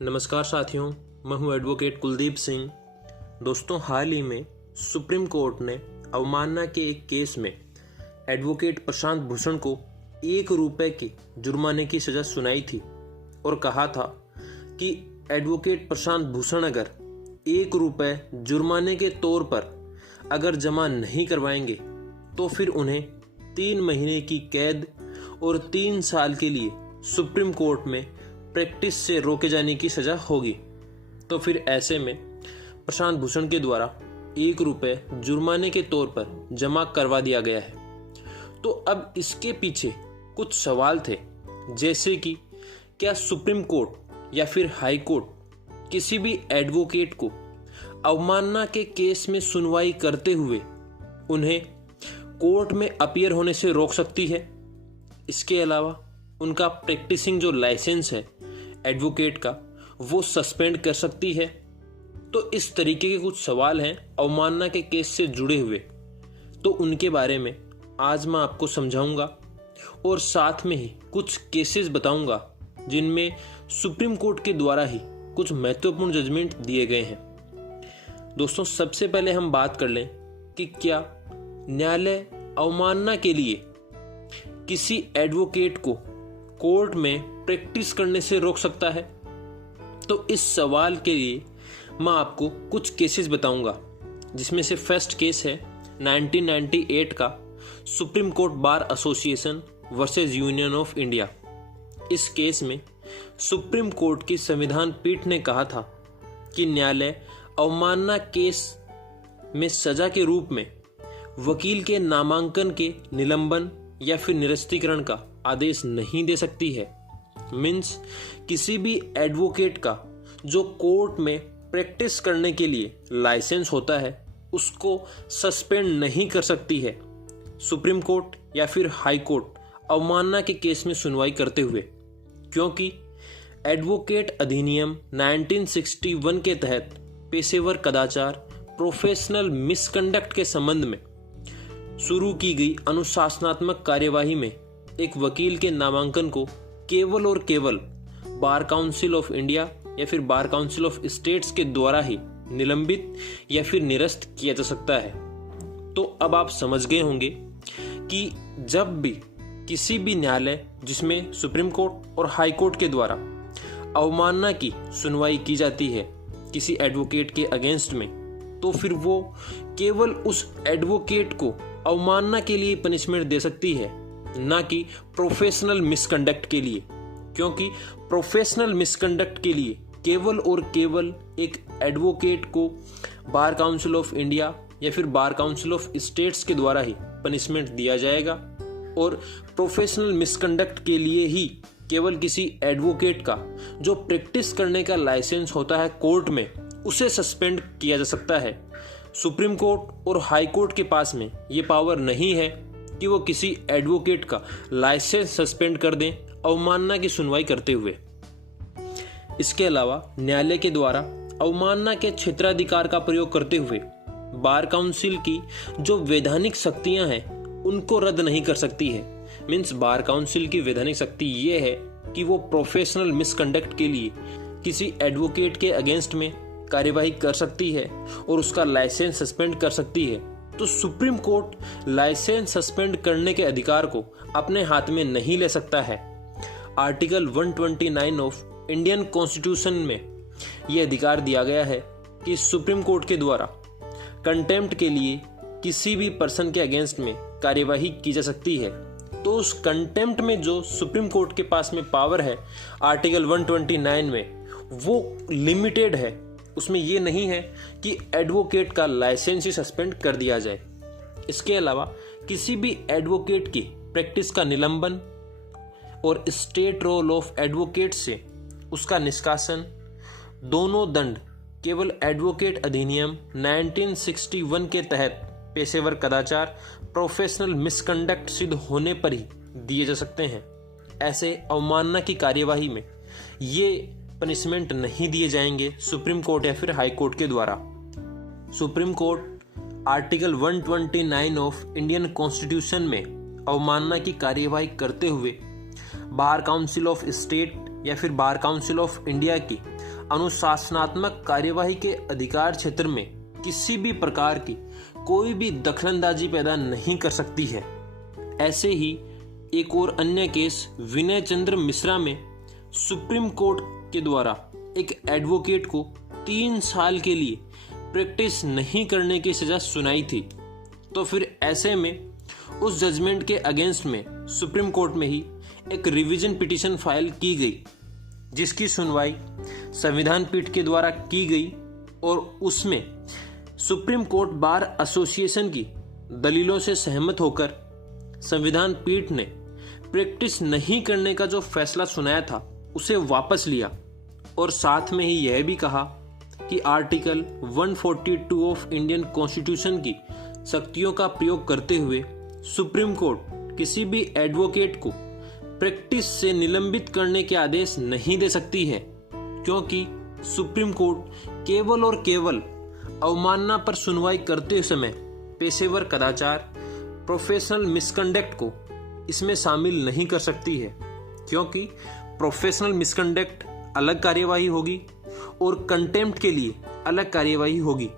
नमस्कार साथियों, मैं हूं एडवोकेट कुलदीप सिंह। दोस्तों, हाल ही में सुप्रीम कोर्ट ने अवमानना के एक केस में एडवोकेट प्रशांत भूषण को ₹1 के जुर्माने की सजा सुनाई थी और कहा था कि एडवोकेट प्रशांत भूषण अगर ₹1 जुर्माने के तौर पर अगर जमा नहीं करवाएंगे तो फिर उन्हें 3 महीने की कैद और 3 साल के लिए सुप्रीम कोर्ट में प्रैक्टिस से रोके जाने की सजा होगी। तो फिर ऐसे में प्रशांत भूषण के द्वारा ₹1 जुर्माने के तौर पर जमा करवा दिया गया है। तो अब इसके पीछे कुछ सवाल थे, जैसे कि क्या सुप्रीम कोर्ट या फिर हाई कोर्ट किसी भी एडवोकेट को अवमानना के केस में सुनवाई करते हुए उन्हें कोर्ट में अपीयर होने से रोक सकती है। इसके अलावा उनका प्रैक्टिसिंग जो लाइसेंस है एडवोकेट का, वो सस्पेंड कर सकती है। तो इस तरीके के कुछ सवाल हैं अवमानना के केस से जुड़े हुए, तो उनके बारे में आज मैं आपको समझाऊंगा और साथ में ही कुछ केसेस बताऊंगा जिनमें सुप्रीम कोर्ट के द्वारा ही कुछ महत्वपूर्ण जजमेंट दिए गए हैं। दोस्तों, सबसे पहले हम बात कर लें कि क्या न्यायालय अवमानना के लिए किसी एडवोकेट को कोर्ट में प्रैक्टिस करने से रोक सकता है। तो इस सवाल के लिए मैं आपको कुछ केसेस बताऊंगा, जिसमें से फर्स्ट केस है 1998 का supreme court bar association versus union of India. इस केस में सुप्रीम कोर्ट की संविधान पीठ ने कहा था कि न्यायालय अवमानना केस में सजा के रूप में वकील के नामांकन के निलंबन या फिर निरस्तीकरण का आदेश नहीं दे सकती है। मीन्स किसी भी एडवोकेट का जो कोर्ट में प्रैक्टिस करने के लिए लाइसेंस होता है उसको सस्पेंड नहीं कर सकती है सुप्रीम कोर्ट या फिर हाई कोर्ट अवमानना के केस में सुनवाई करते हुए, क्योंकि एडवोकेट अधिनियम 1961 के तहत पेशेवर कदाचार प्रोफेशनल मिसकंडक्ट के संबंध में शुरू की गई अनुशासनात्मक कार्यवाही में एक वकील के नामांकन को केवल और केवल बार काउंसिल ऑफ इंडिया या फिर बार काउंसिल ऑफ स्टेट्स के द्वारा ही निलंबित या फिर निरस्त किया जा सकता है। तो अब आप समझ गए होंगे कि जब भी किसी भी न्यायालय जिसमें सुप्रीम कोर्ट और हाई कोर्ट के द्वारा अवमानना की सुनवाई की जाती है किसी एडवोकेट के अगेंस्ट में, तो फिर वो केवल उस एडवोकेट को अवमानना के लिए पनिशमेंट दे सकती है, ना कि प्रोफेशनल मिसकंडक्ट के लिए। क्योंकि प्रोफेशनल मिसकंडक्ट के लिए केवल और केवल एक एडवोकेट को बार काउंसिल ऑफ इंडिया या फिर बार काउंसिल ऑफ स्टेट्स के द्वारा ही पनिशमेंट दिया जाएगा, और प्रोफेशनल मिसकंडक्ट के लिए ही केवल किसी एडवोकेट का जो प्रैक्टिस करने का लाइसेंस होता है कोर्ट में उसे सस्पेंड किया जा सकता है। सुप्रीम कोर्ट और हाई कोर्ट के पास में ये पावर नहीं है कि वो किसी एडवोकेट का लाइसेंस सस्पेंड कर दें अवमानना की सुनवाई करते हुए। इसके अलावा न्यायालय के द्वारा अवमानना के क्षेत्राधिकार का प्रयोग करते हुए बार काउंसिल की जो वैधानिक शक्तियां हैं उनको रद्द नहीं कर सकती है। मीन्स बार काउंसिल की वैधानिक शक्ति ये है कि वो प्रोफेशनल मिसकंडक्ट के लिए किसी एडवोकेट के अगेंस्ट में कार्यवाही कर सकती है और उसका लाइसेंस सस्पेंड कर सकती है। तो सुप्रीम कोर्ट लाइसेंस सस्पेंड करने के अधिकार को अपने हाथ में नहीं ले सकता है। आर्टिकल 129 ऑफ इंडियन कॉन्स्टिट्यूशन में यह अधिकार दिया गया है कि सुप्रीम कोर्ट के द्वारा कंटेम्प्ट के लिए किसी भी पर्सन के अगेंस्ट में कार्यवाही की जा सकती है। तो उस कंटेम्प्ट में जो सुप्रीम कोर्ट के पास में पावर है आर्टिकल 129 में, वो लिमिटेड है। उसमें ये नहीं है कि एडवोकेट का लाइसेंस ही सस्पेंड कर दिया जाए। इसके अलावा किसी भी एडवोकेट की प्रैक्टिस का निलंबन और स्टेट रोल ऑफ एडवोकेट से उसका निष्कासन, दोनों दंड केवल एडवोकेट अधिनियम 1961 के तहत पेशेवर कदाचार प्रोफेशनल मिसकंडक्ट सिद्ध होने पर ही दिए जा सकते हैं। ऐसे अवमानना की कार्यवाही में ये पनिशमेंट नहीं दिए जाएंगे सुप्रीम कोर्ट या फिर हाई कोर्ट के द्वारा। Supreme court article 129 of Indian constitution में अवमानना की कार्यवाही करते हुए बार काउंसिल ऑफ स्टेट या फिर बार काउंसिल ऑफ इंडिया की अनुशासनात्मक कार्यवाही के अधिकार क्षेत्र में किसी भी प्रकार की कोई भी दखलंदाजी पैदा नहीं कर सकती है। ऐसे ही एक और अन्य केस विनय चंद्र मिश्रा में सुप्रीम कोर्ट के द्वारा एक एडवोकेट को 3 साल के लिए प्रैक्टिस नहीं करने की सजा सुनाई थी। तो फिर ऐसे में उस जजमेंट के अगेंस्ट में सुप्रीम कोर्ट में ही एक रिवीजन पिटीशन फाइल की गई, जिसकी सुनवाई संविधान पीठ के द्वारा की गई और उसमें सुप्रीम कोर्ट बार एसोसिएशन की दलीलों से सहमत होकर संविधान पीठ ने प्रैक्टिस नहीं करने का जो फैसला सुनाया था उसे वापस लिया और साथ में ही यह भी कहा कि आर्टिकल 142 ऑफ इंडियन कॉन्स्टिट्यूशन की शक्तियों का प्रयोग करते हुए सुप्रीम कोर्ट किसी भी एडवोकेट को प्रैक्टिस से निलंबित करने के आदेश नहीं दे सकती है, क्योंकि सुप्रीम कोर्ट केवल और केवल अवमानना पर सुनवाई करते समय पेशेवर कदाचार, प्रोफेशनल मिसकंडक्ट को इसमें शामिल नहीं कर सकती है, क्योंकि प्रोफेशनल मिसकंडक्ट अलग कार्यवाही होगी और कंटेम्प्ट के लिए अलग कार्यवाही होगी।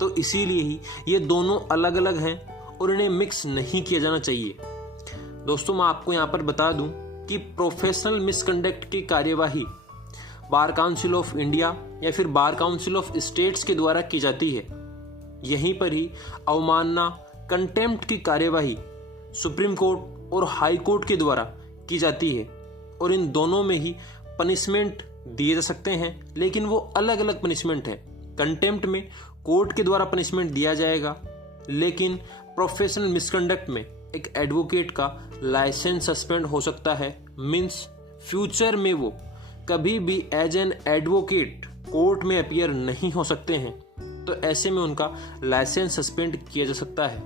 तो इसीलिए ही ये दोनों अलग अलग हैं और इन्हें मिक्स नहीं किया जाना चाहिए। दोस्तों, मैं आपको यहाँ पर बता दूं कि प्रोफेशनल मिसकंडक्ट की कार्यवाही बार काउंसिल ऑफ इंडिया या फिर बार काउंसिल ऑफ स्टेट्स के द्वारा की जाती है। यहीं पर ही अवमानना, कंटेम्प्ट की कार्यवाही सुप्रीम कोर्ट और हाई कोर्ट के द्वारा की जाती है और इन दोनों में ही पनिशमेंट दिए जा सकते हैं, लेकिन वो अलग अलग पनिशमेंट है। कंटेम्प्ट में कोर्ट के द्वारा पनिशमेंट दिया जाएगा, लेकिन प्रोफेशनल मिसकंडक्ट में एक एडवोकेट का लाइसेंस सस्पेंड हो सकता है। मींस फ्यूचर में वो कभी भी एज एन एडवोकेट कोर्ट में अपीयर नहीं हो सकते हैं, तो ऐसे में उनका लाइसेंस सस्पेंड किया जा सकता है।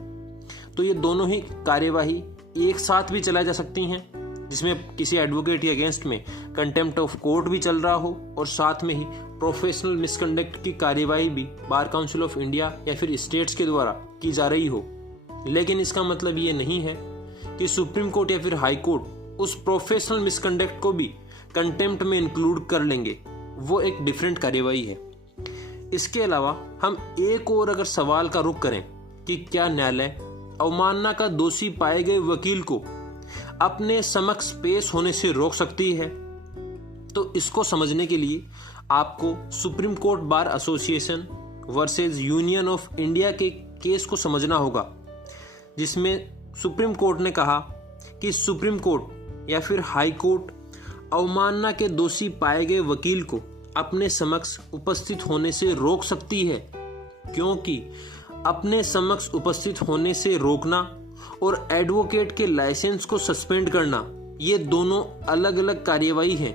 तो ये दोनों ही कार्यवाही एक साथ भी चलाई जा सकती हैं, जिसमें किसी एडवोकेट के अगेंस्ट में कंटेम्प्ट ऑफ कोर्ट भी चल रहा हो और साथ में ही प्रोफेशनल मिसकंडक्ट की कार्यवाही भी बार काउंसिल ऑफ इंडिया या फिर स्टेट्स के द्वारा की जा रही हो। लेकिन इसका मतलब ये नहीं है कि सुप्रीम कोर्ट या फिर हाई कोर्ट उस प्रोफेशनल मिसकंडक्ट को भी कंटेम्प्ट में इंक्लूड कर लेंगे। वो एक डिफरेंट कार्यवाही है। इसके अलावा हम एक और अगर सवाल का रुख करें कि क्या न्यायालय अवमानना का दोषी पाए गए वकील को अपने समक्ष पेश होने से रोक सकती है, तो इसको समझने के लिए आपको supreme court bar association versus union of India के केस को समझना होगा, जिसमें सुप्रीम कोर्ट ने कहा कि सुप्रीम कोर्ट या फिर हाई कोर्ट अवमानना के दोषी पाए गए वकील को अपने समक्ष उपस्थित होने से रोक सकती है, क्योंकि अपने समक्ष उपस्थित होने से रोकना और एडवोकेट के लाइसेंस को सस्पेंड करना ये दोनों अलग अलग कार्यवाही हैं।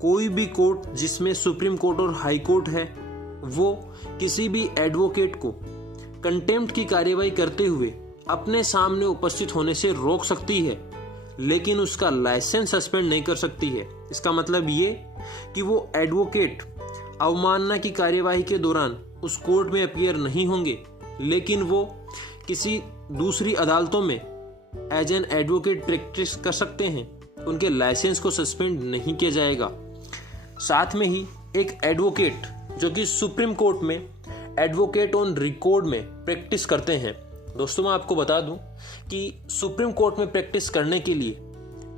कोई भी कोर्ट जिसमें सुप्रीम कोर्ट और हाई कोर्ट है वो किसी भी एडवोकेट को कंटेम्प्ट की कार्यवाही करते हुए अपने सामने उपस्थित होने से रोक सकती है, लेकिन उसका लाइसेंस सस्पेंड नहीं कर सकती है। इसका मतलब ये कि वो एडवोकेट अवमानना की कार्यवाही के दौरान उस कोर्ट में अपीयर नहीं होंगे, लेकिन वो किसी दूसरी अदालतों में एज एन एडवोकेट प्रैक्टिस कर सकते हैं। उनके लाइसेंस को सस्पेंड नहीं किया जाएगा। साथ में ही एक एडवोकेट जो कि सुप्रीम कोर्ट में एडवोकेट ऑन रिकॉर्ड में प्रैक्टिस करते हैं। दोस्तों, मैं आपको बता दूं कि सुप्रीम कोर्ट में प्रैक्टिस करने के लिए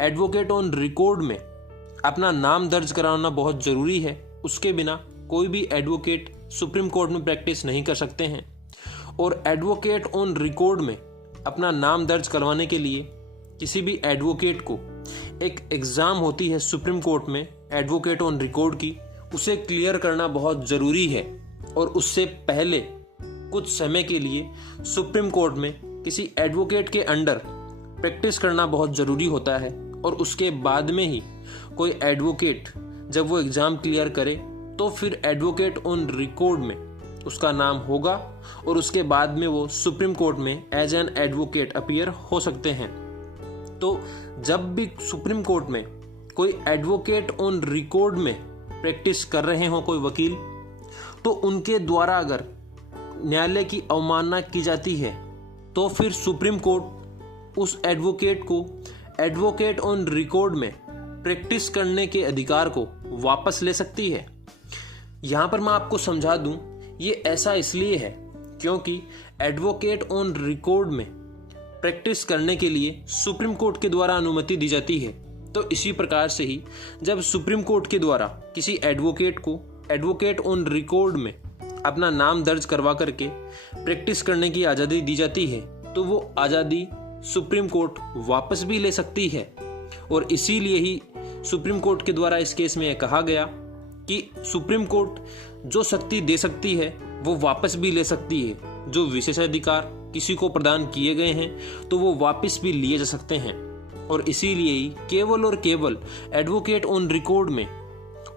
एडवोकेट ऑन रिकॉर्ड में अपना नाम दर्ज कराना बहुत ज़रूरी है। उसके बिना कोई भी एडवोकेट सुप्रीम कोर्ट में प्रैक्टिस नहीं कर सकते हैं। और एडवोकेट ऑन रिकॉर्ड में अपना नाम दर्ज करवाने के लिए किसी भी एडवोकेट को एक एग्ज़ाम होती है सुप्रीम कोर्ट में एडवोकेट ऑन रिकॉर्ड की, उसे क्लियर करना बहुत ज़रूरी है। और उससे पहले कुछ समय के लिए सुप्रीम कोर्ट में किसी एडवोकेट के अंडर प्रैक्टिस करना बहुत ज़रूरी होता है। और उसके बाद में ही कोई एडवोकेट जब वो एग्ज़ाम क्लियर करे तो फिर एडवोकेट ऑन रिकॉर्ड में उसका नाम होगा और उसके बाद में वो सुप्रीम कोर्ट में एज एन एडवोकेट अपीयर हो सकते हैं। तो जब भी सुप्रीम कोर्ट में कोई एडवोकेट ऑन रिकॉर्ड में प्रैक्टिस कर रहे हो कोई वकील, तो उनके द्वारा अगर न्यायालय की अवमानना की जाती है तो फिर सुप्रीम कोर्ट उस एडवोकेट को एडवोकेट ऑन रिकॉर्ड में प्रैक्टिस करने के अधिकार को वापस ले सकती है। यहाँ पर मैं आपको समझा दूं, ये ऐसा इसलिए है क्योंकि एडवोकेट ऑन रिकॉर्ड में प्रैक्टिस करने के लिए सुप्रीम कोर्ट के द्वारा अनुमति दी जाती है। तो इसी प्रकार से ही जब सुप्रीम कोर्ट के द्वारा किसी एडवोकेट को एडवोकेट ऑन रिकॉर्ड में अपना नाम दर्ज करवा करके प्रैक्टिस करने की आज़ादी दी जाती है, तो वो आज़ादी सुप्रीम कोर्ट वापस भी ले सकती है। और इसीलिए ही सुप्रीम कोर्ट के द्वारा इस केस में यह कहा गया कि सुप्रीम कोर्ट जो शक्ति दे सकती है वो वापस भी ले सकती है। जो विशेषाधिकार किसी को प्रदान किए गए हैं तो वो वापस भी लिए जा सकते हैं। और इसीलिए ही केवल और केवल एडवोकेट ऑन रिकॉर्ड में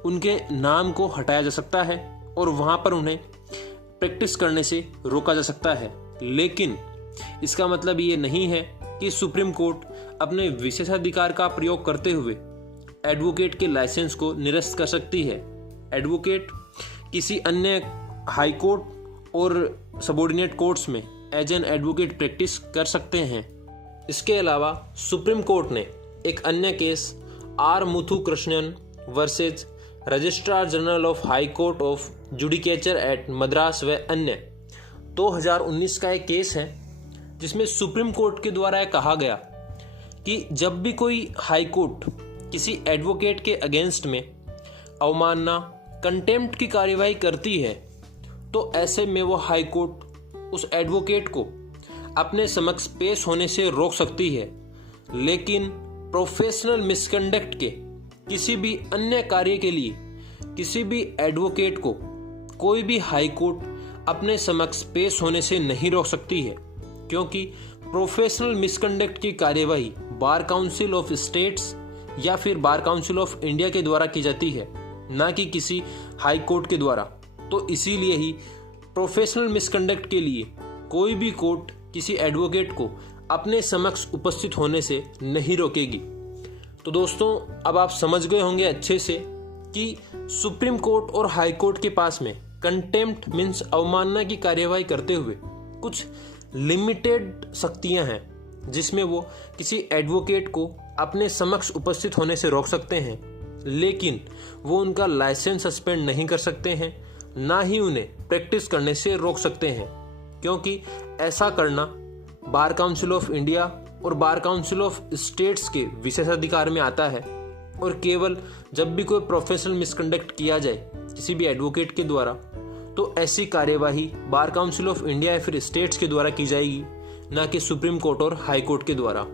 उनके नाम को हटाया जा सकता है और वहां पर उन्हें प्रैक्टिस करने से रोका जा सकता है। लेकिन इसका मतलब ये नहीं है कि सुप्रीम कोर्ट अपने विशेषाधिकार का प्रयोग करते हुए एडवोकेट के लाइसेंस को निरस्त कर सकती है। एडवोकेट किसी अन्य हाई कोर्ट और सबऑर्डिनेट कोर्ट्स में एज एन एडवोकेट प्रैक्टिस कर सकते हैं। इसके अलावा सुप्रीम कोर्ट ने एक अन्य case R Muthukrishnan versus registrar general of high court of judicature at Madras व अन्य 2019 का एक केस है, जिसमें सुप्रीम कोर्ट के द्वारा कहा गया कि जब भी कोई हाई कोर्ट किसी एडवोकेट के अगेंस्ट में अवमानना कंटेम्प्ट की कार्यवाही करती है तो ऐसे में वो हाई कोर्ट उस एडवोकेट को अपने समक्ष पेश होने से रोक सकती है। लेकिन प्रोफेशनल मिसकंडक्ट के किसी भी अन्य कार्य के लिए किसी भी एडवोकेट को कोई भी हाई कोर्ट अपने समक्ष पेश होने से नहीं रोक सकती है, क्योंकि प्रोफेशनल मिसकंडक्ट की कार्यवाही बार काउंसिल ऑफ स्टेट्स या फिर बार काउंसिल ऑफ इंडिया के द्वारा की जाती है, ना कि किसी हाई कोर्ट के द्वारा। तो इसीलिए ही प्रोफेशनल मिसकंडक्ट के लिए कोई भी कोर्ट किसी एडवोकेट को अपने समक्ष उपस्थित होने से नहीं रोकेगी। तो दोस्तों, अब आप समझ गए होंगे अच्छे से कि सुप्रीम कोर्ट और हाई कोर्ट के पास में कंटेम्प्ट मीन्स अवमानना की कार्यवाही करते हुए कुछ लिमिटेड शक्तियां हैं, जिसमें वो किसी एडवोकेट को अपने समक्ष उपस्थित होने से रोक सकते हैं, लेकिन वो उनका लाइसेंस सस्पेंड नहीं कर सकते हैं, ना ही उन्हें प्रैक्टिस करने से रोक सकते हैं, क्योंकि ऐसा करना बार काउंसिल ऑफ इंडिया और बार काउंसिल ऑफ स्टेट्स के विशेषाधिकार में आता है। और केवल जब भी कोई प्रोफेशनल मिसकंडक्ट किया जाए किसी भी एडवोकेट के द्वारा, तो ऐसी कार्यवाही बार काउंसिल ऑफ इंडिया या फिर स्टेट्स के द्वारा की जाएगी, ना कि सुप्रीम कोर्ट और हाई कोर्ट के द्वारा।